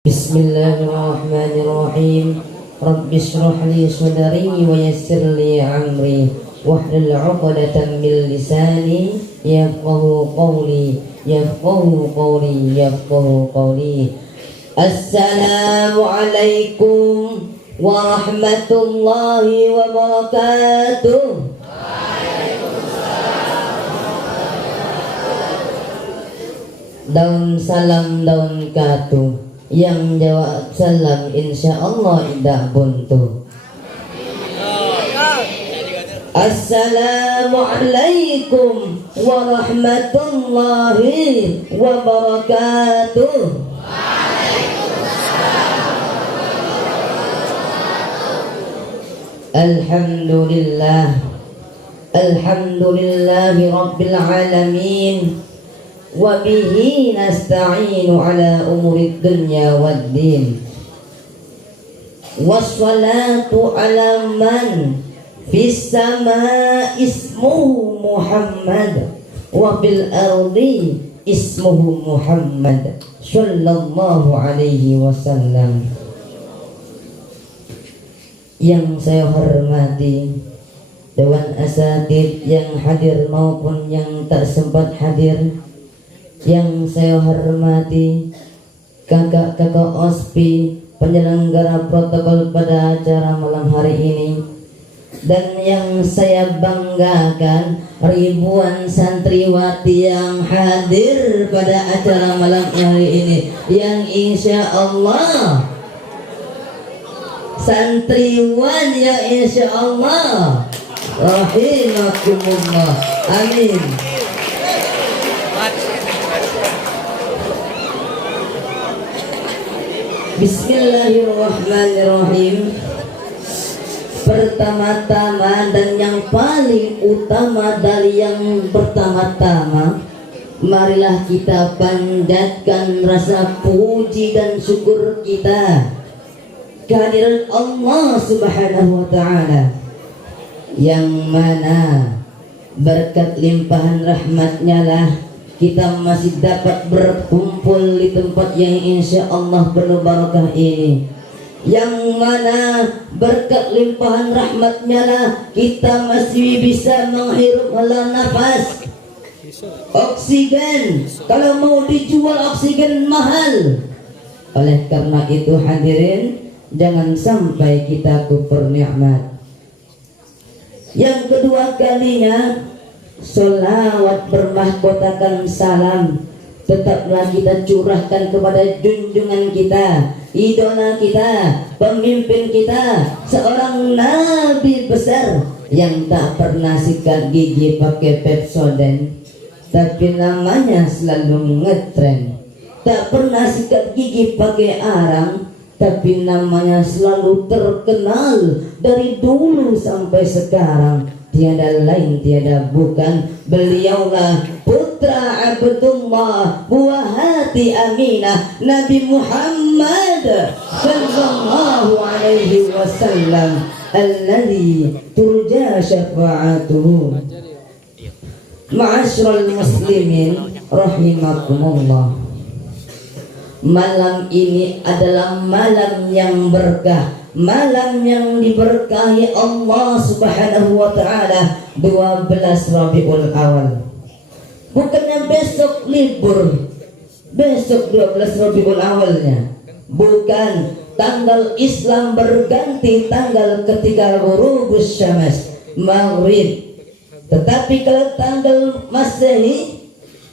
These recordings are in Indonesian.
Bismillahirrahmanirrahim. Rabbi shrah li sadri wa yassir li amri wahlul 'uqdatam min lisani yafqahu qawli. Assalamu alaikum warahmatullahi wabarakatuh. Daun salam daun katuh, yang jawab salam insyaallah indah buntu. Assalamualaikum warahmatullahi wabarakatuh. Alhamdulillahi rabbil alamin. Wa bihi nasta'inu ala umurid dunya waddin. Wassalatu ala man fis sama ismuhu Muhammad wa bil ardi ismuhu Muhammad sallallahu alaihi wasallam. Yang saya hormati Dewan Asatidz yang hadir maupun yang tak sempat hadir, yang saya hormati kakak-kakak OSPI penyelenggara protokol pada acara malam hari ini, dan yang saya banggakan ribuan santriwati yang hadir pada acara malam hari ini, yang insya Allah santriwan yang insya Allah rahimakumullah, amin. Bismillahirrahmanirrahim. Pertama-tama dan yang paling utama dari yang pertama-tama, marilah kita panjatkan rasa puji dan syukur kita kehadiran Allah Subhanahu wa ta'ala, yang mana berkat limpahan rahmatnya lah kita masih dapat berkumpul di tempat yang insya Allah penuh barakah ini, yang mana berkat limpahan rahmatnya lah kita masih bisa menghirup helaan nafas. Oksigen, kalau mau dijual oksigen mahal. Oleh karena itu hadirin, jangan sampai kita kufur nikmat. Yang kedua kalinya, sholawat bermahkotakan salam tetaplah kita curahkan kepada junjungan kita, idola kita, pemimpin kita, seorang nabi besar yang tak pernah sikat gigi pakai Pepsodent, tapi namanya selalu ngetren. Tak pernah sikat gigi pakai arang, tapi namanya selalu terkenal dari dulu sampai sekarang. Tiada lain, tiada bukan, beliaulah putra Abdullah, buah hati Aminah, Nabi Muhammad sallallahu alaihi wasallam, alladzi turja syafa'atuhu. Ma'asyiral muslimin rahimakumullah. Malam ini adalah malam yang berkah, malam yang diberkahi Allah Subhanahu wa ta'ala, 12 Rabiul Awal. Bukannya besok libur, besok 12 Rabiul Awalnya, bukan. Tanggal Islam berganti tanggal ketika ghurubus syams, maghrib. Tetapi kalau tanggal Masehi,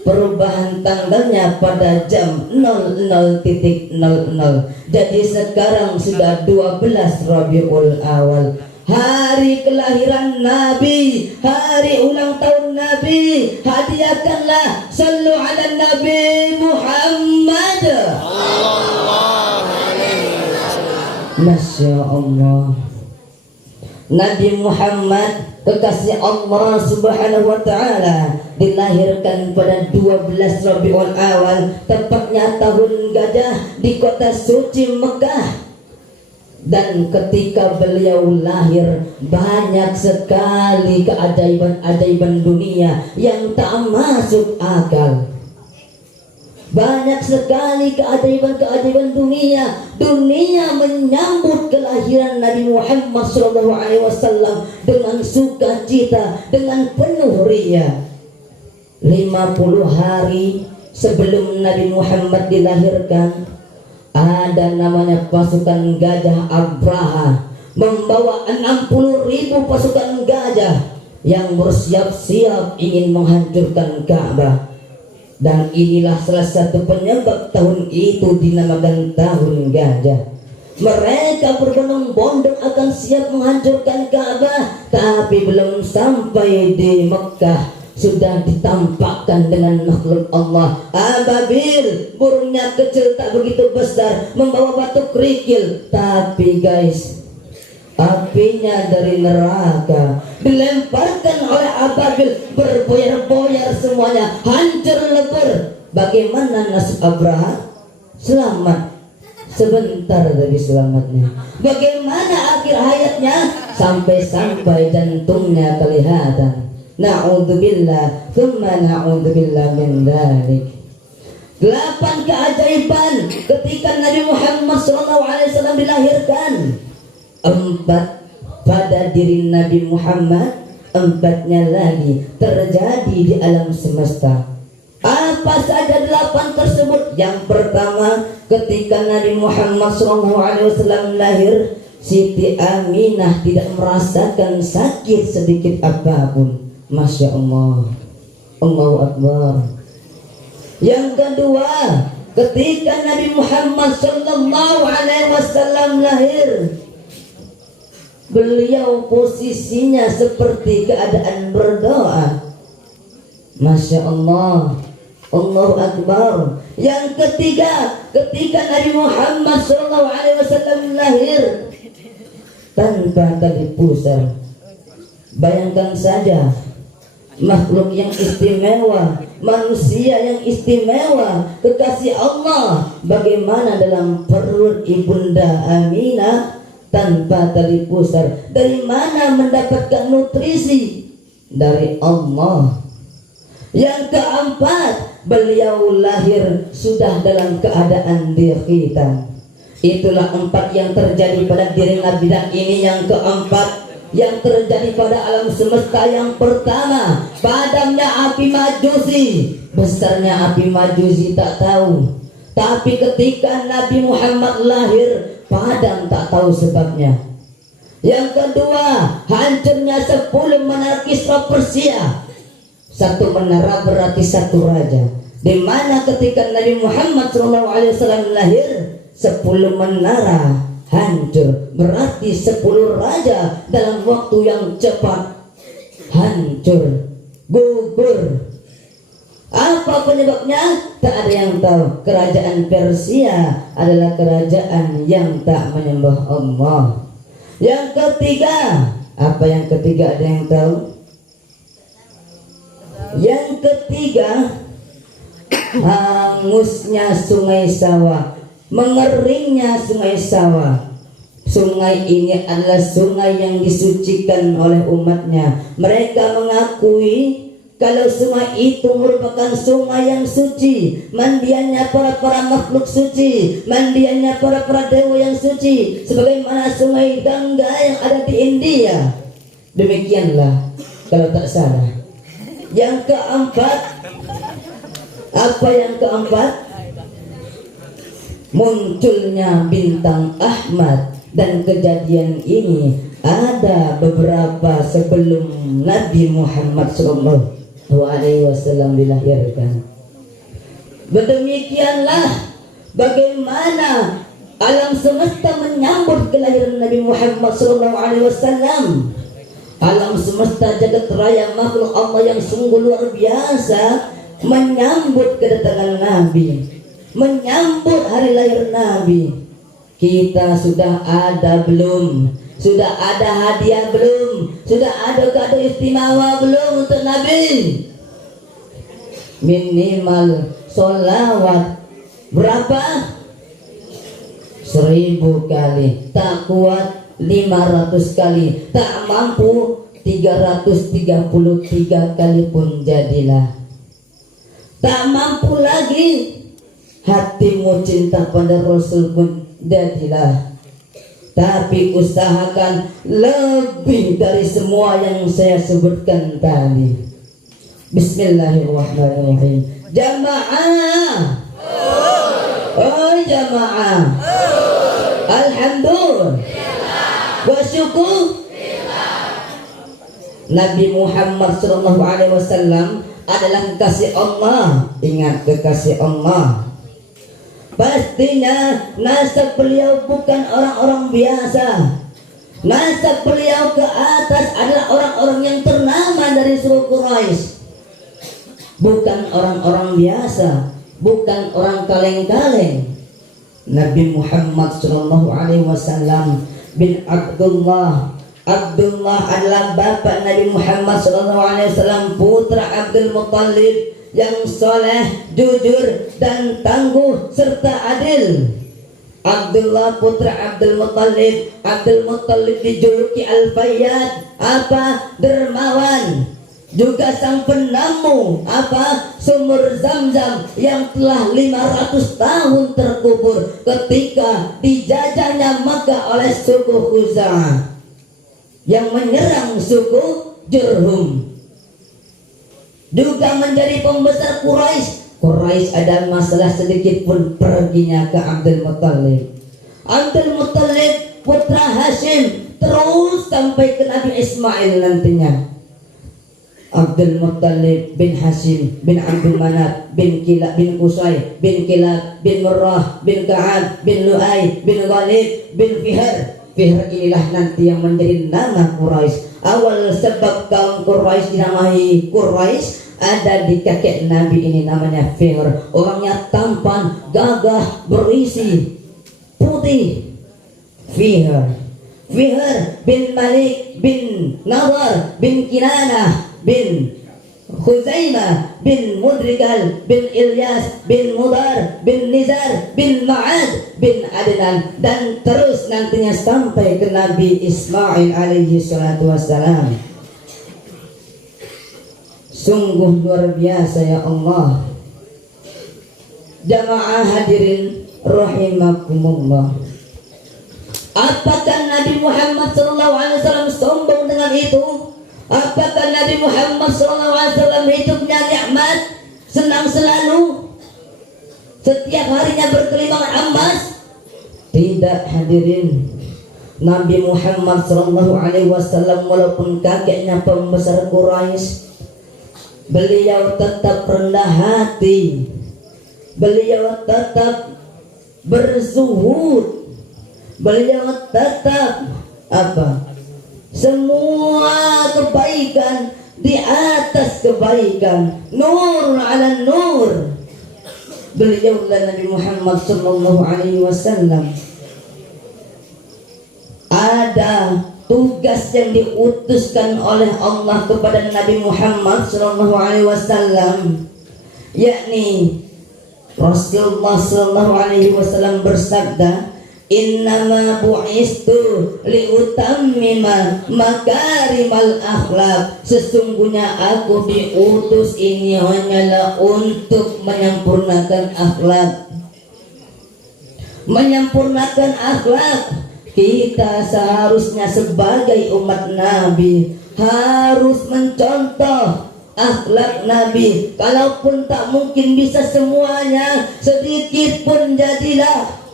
perubahan tanggalnya pada jam 00.00. Jadi sekarang sudah 12 Rabiul Awal, hari kelahiran Nabi, hari ulang tahun Nabi. Hadiahkanlah, sallu ala Nabi Muhammad. Masya Allah, Nabi Muhammad kekasih Allah Subhanahu wa ta'ala dilahirkan pada 12 Rabiul Awal, tepatnya tahun gajah, di kota suci Mekah. Dan ketika beliau lahir, banyak sekali keajaiban-ajaiban dunia yang tak masuk akal. Banyak sekali keajaiban-keajaiban dunia. Dunia menyambut kelahiran Nabi Muhammad SAW dengan sukacita, dengan penuh ria. 50 hari sebelum Nabi Muhammad dilahirkan, ada namanya pasukan gajah Abraha membawa 60.000 pasukan gajah yang bersiap-siap ingin menghancurkan Ka'bah. Dan inilah salah satu penyebab tahun itu dinamakan tahun gajah. Mereka berbondong-bondong akan siap menghancurkan Ka'bah, tapi belum sampai di Mekah sudah ditampakkan dengan makhluk Allah. Ababil, burungnya kecil tak begitu besar, membawa batu kerikil, tapi guys, apinya dari neraka dilemparkan oleh ababil, berboyar-boyar semuanya, hancur lebur. Bagaimana nasib Abraha? Selamat sebentar dari selamatnya. Bagaimana akhir hayatnya? Sampai-sampai jantungnya kelihatan. Na'udzubillah, thumma na'udzubillah min dzalik. 8 keajaiban ketika Nabi Muhammad SAW dilahirkan. 4 pada diri Nabi Muhammad, 4-nya lagi terjadi di alam semesta. Apa saja 8 tersebut? Yang pertama, ketika Nabi Muhammad SAW lahir, Siti Aminah tidak merasakan sakit sedikit apapun. Masya Allah, Allahu Akbar. Yang kedua, ketika Nabi Muhammad SAW lahir, beliau posisinya seperti keadaan berdoa. Masya Allah, Allahu Akbar. Yang ketiga, ketika Nabi Muhammad SAW lahir tanpa tali pusar. Bayangkan saja, makhluk yang istimewa, manusia yang istimewa, kekasih Allah, bagaimana dalam perut ibunda Aminah tanpa tali pusar. Dari mana mendapatkan nutrisi? Dari Allah. Yang keempat, beliau lahir sudah dalam keadaan dikhitan. Itulah 4 yang terjadi pada diri Nabi. Dan ini yang keempat yang terjadi pada alam semesta. Yang pertama, padamnya api Majusi. Besarnya api Majusi tak tahu, tapi ketika Nabi Muhammad lahir, padam tak tahu sebabnya. Yang kedua, hancurnya 10 menara Kisra Persia. 1 menara berarti 1 raja. Di mana ketika Nabi Muhammad SAW lahir, 10 menara hancur, berarti 10 raja dalam waktu yang cepat hancur, gugur. Apa penyebabnya? Tak ada yang tahu. Kerajaan Persia adalah kerajaan yang tak menyembah Allah. Yang ketiga, apa yang ketiga? Ada yang tahu? Yang ketiga, hangusnya sungai Sawah, mengeringnya sungai Sawah. Sungai ini adalah sungai yang disucikan oleh umatnya. Mereka mengakui kalau sungai itu merupakan sungai yang suci, mandiannya para makhluk suci, mandiannya para dewa yang suci, sebagaimana sungai Gangga yang ada di India. Demikianlah kalau tak salah. Yang keempat, apa yang keempat? Munculnya bintang Ahmad. Dan kejadian ini ada beberapa sebelum Nabi Muhammad SAW dilahirkan. Demikianlah bagaimana alam semesta menyambut kelahiran Nabi Muhammad SAW. Alam semesta jagat raya makhluk Allah yang sungguh luar biasa menyambut kedatangan Nabi, menyambut hari lahir Nabi. Kita sudah ada belum? Sudah ada hadiah belum? Sudah ada kado istimewa belum untuk Nabi? Minimal solawat berapa? 1000 kali. Tak kuat 500 kali. Tak mampu 333 kali pun jadilah. Tak mampu lagi hatimu cinta pada Rasul pun jadilah. Tapi usahakan lebih dari semua yang saya sebutkan tadi. Bismillahirrahmanirrahim. Jamaah. Oh jamaah. Alhamdulillah. Wa syukur. Nabi Muhammad SAW adalah kekasih Allah. Ingat, kekasih Allah. Pastinya nasab beliau bukan orang-orang biasa. Nasab beliau ke atas adalah orang-orang yang ternama dari suku Quraisy. Bukan orang-orang biasa, bukan orang kaleng-kaleng. Nabi Muhammad SAW bin Abdullah. Abdullah adalah bapak Nabi Muhammad SAW, putra Abdul Muttalib yang soleh, jujur, dan tangguh serta adil. Abdullah putra Abdul Muttalib. Abdul Muttalib dijuluki Al-Fayyad, apa? Dermawan. Juga sang penamu, apa? Sumur Zam-Zam yang telah 500 tahun terkubur ketika dijajahnya Makkah oleh suku Khuza'ah yang menyerang suku Jurhum. Juga menjadi pembesar Quraisy. Quraisy ada masalah sedikit pun perginya ke Abdul Muttalib. Abdul Muttalib putra Hashim terus sampai ke Nabi Ismail nantinya. Abdul Muttalib bin Hashim bin Abdul Manaf bin Kilab bin Qusay bin Kilab bin Murrah bin Ka'ab bin Lu'ay bin Ghalib bin Fihr. Fihr inilah nanti yang menjadi nama Quraisy. Awal sebab kaum Quraisy dinamai Quraisy ada di kakek Nabi ini, namanya Fihr. Orangnya tampan, gagah, berisi, putih. Fihr bin Malik bin Nadar bin Kinanah bin Khuzaimah bin Mudrikal bin Ilyas bin Mudar bin Nizar bin Ma'ad bin Adnan, dan terus nantinya sampai ke Nabi Ismail alaihi salatu wassalam. Sungguh luar biasa ya Allah. Jamaah hadirin rahimakumullah. Apakah Nabi Muhammad SAW sombong dengan itu? Apakah Nabi Muhammad SAW hidupnya nikmat, senang selalu, setiap harinya berkelimangan emas? Tidak hadirin. Nabi Muhammad SAW walaupun kakeknya pembesar Quraisy, beliau tetap rendah hati. Beliau tetap berzuhud. Beliau tetap apa? Semua kebaikan di atas kebaikan, nur ala nur. Beliau Nabi Muhammad sallallahu alaihi wasallam ada tugas yang diutuskan oleh Allah kepada Nabi Muhammad sallallahu alaihi wasallam, yakni Rasulullah sallallahu alaihi wasallam bersabda, innama bu'istu liutammima makarimal akhlak. Sesungguhnya aku diutus ini hanyalah untuk menyempurnakan akhlak. Menyempurnakan akhlak. Kita seharusnya sebagai umat Nabi harus mencontoh akhlak Nabi. Kalaupun tak mungkin bisa semuanya, sedikit pun jadilah.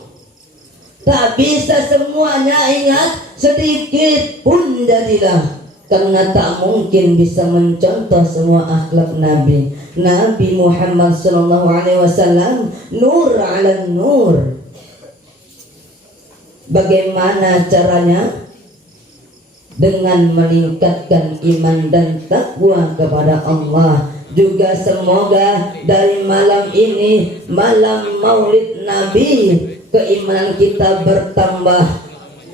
Tak bisa semuanya, ingat, sedikit pun jadilah. Karena tak mungkin bisa mencontoh semua akhlak Nabi. Nabi Muhammad SAW nur ala nur. Bagaimana caranya? Dengan meningkatkan iman dan takwa kepada Allah. Juga semoga dari malam ini, malam Maulid Nabi, keimanan kita bertambah,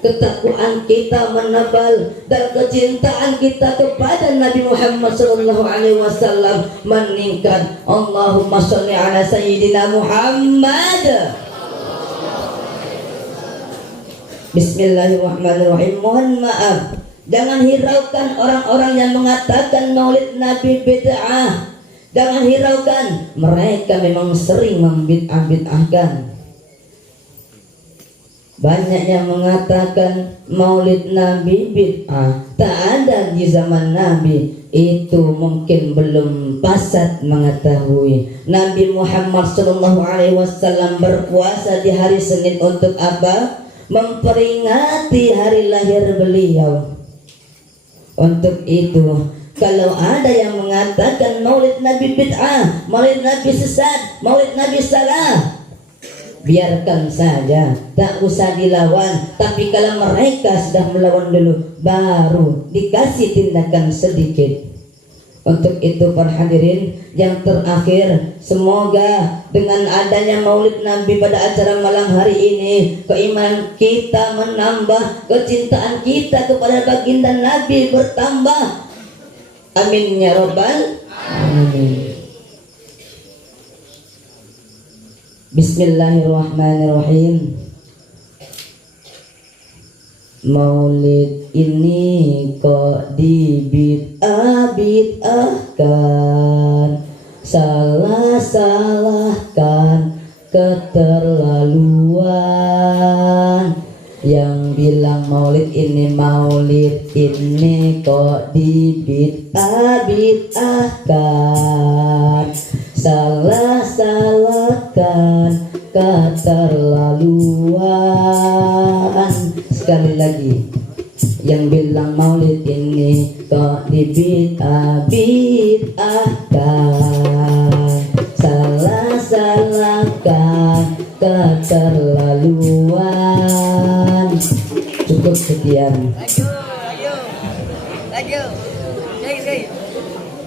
ketakwaan kita menebal, dan kecintaan kita kepada Nabi Muhammad SAW meningkat. Allahumma sholli ala Sayyidina Muhammad. Bismillahirrahmanirrahim. Mohon maaf, jangan hiraukan orang-orang yang mengatakan Maulid Nabi bid'ah. Jangan hiraukan, mereka memang sering membid'ah-bid'ahkan. Banyak yang mengatakan maulid Nabi bid'ah, tak ada di zaman Nabi. Itu mungkin belum pasat mengetahui. Nabi Muhammad SAW berpuasa di hari Senin untuk apa? Memperingati hari lahir beliau. Untuk itu, kalau ada yang mengatakan maulid Nabi bid'ah, maulid Nabi sesat, maulid Nabi salah, biarkan saja, tak usah dilawan. Tapi kalau mereka sudah melawan dulu, baru dikasih tindakan sedikit. Untuk itu para hadirin, yang terakhir, semoga dengan adanya maulid Nabi pada acara malam hari ini, keimanan kita menambah, kecintaan kita kepada baginda Nabi bertambah. Amin ya rabbal alamin. Bismillahirrahmanirrahim. Maulid ini kok dibid'ah-bid'ahkan, salah-salahkan, keterlaluan. Yang bilang maulid ini kok dibid'ah-bid'ahkan, salah-salahkan, keterlaluan. Sekali lagi, yang bilang maulid ini kok dibid'ah-bid'ahkan, salah-salahkan, keterlaluan. Cukup sekian.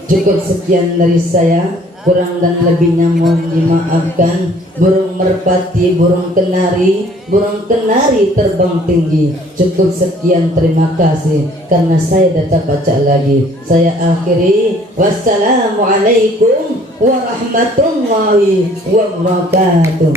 Cukup sekian dari saya. Kurang dan lebihnya mohon dimaafkan. Burung merpati, burung kenari terbang tinggi. Cukup sekian, terima kasih. Karena saya dapat baca lagi, saya akhiri. Wassalamualaikum warahmatullahi wabarakatuh.